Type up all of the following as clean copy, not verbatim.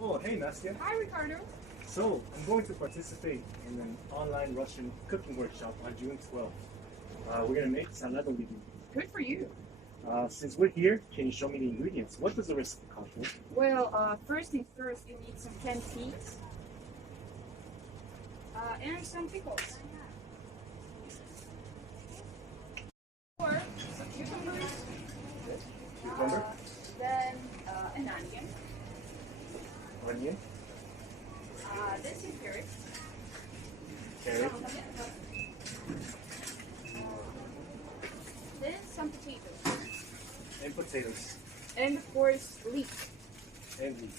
Oh, hey Nastya. Hi, Ricardo. So, I'm going to participate in an online Russian cooking workshop on June 12th. We're going to make salad with you. Good for you. Since we're here, can you show me the ingredients? What does the recipe call for? Well, first things first, you need some canned peas and some pickles. Or some cucumbers. Cucumber, Then an onion. onion, Then some carrots. carrot, Then some potatoes. and potatoes, And of course, leek. and leek.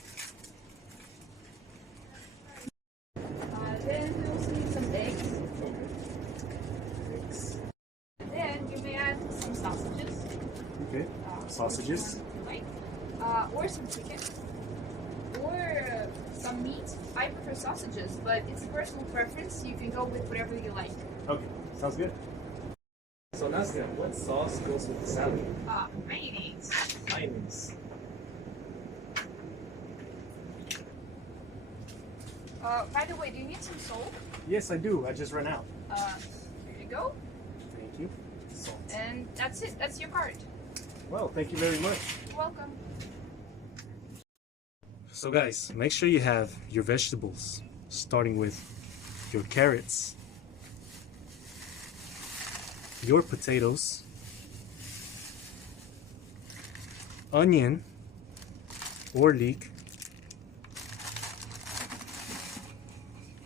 Then we also need some eggs. Okay. Eggs. Then you may add some sausages. Okay. Sausages. If you like. Or some chicken. Or some meat. I prefer sausages, but it's a personal preference. You can go with whatever you like. Okay. Sounds good. So Nastya, what sauce goes with the salad? Mayonnaise. Mayonnaise. By the way, do you need some salt? Yes, I do. I just ran out. Here you go. Thank you. Salt. And that's it. That's your card. Well, thank you very much. You're welcome. So guys, make sure you have your vegetables, starting with your carrots, your potatoes, onion or leek,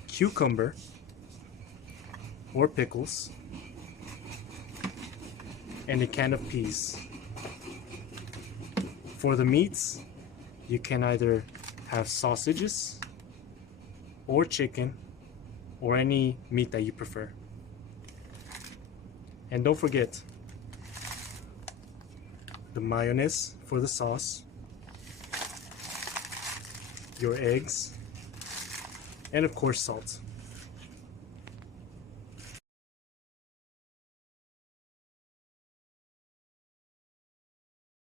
cucumber or pickles, and a can of peas. For the meats, you can either have sausages or chicken or any meat that you prefer. And don't forget the mayonnaise for the sauce, your eggs, and of course salt.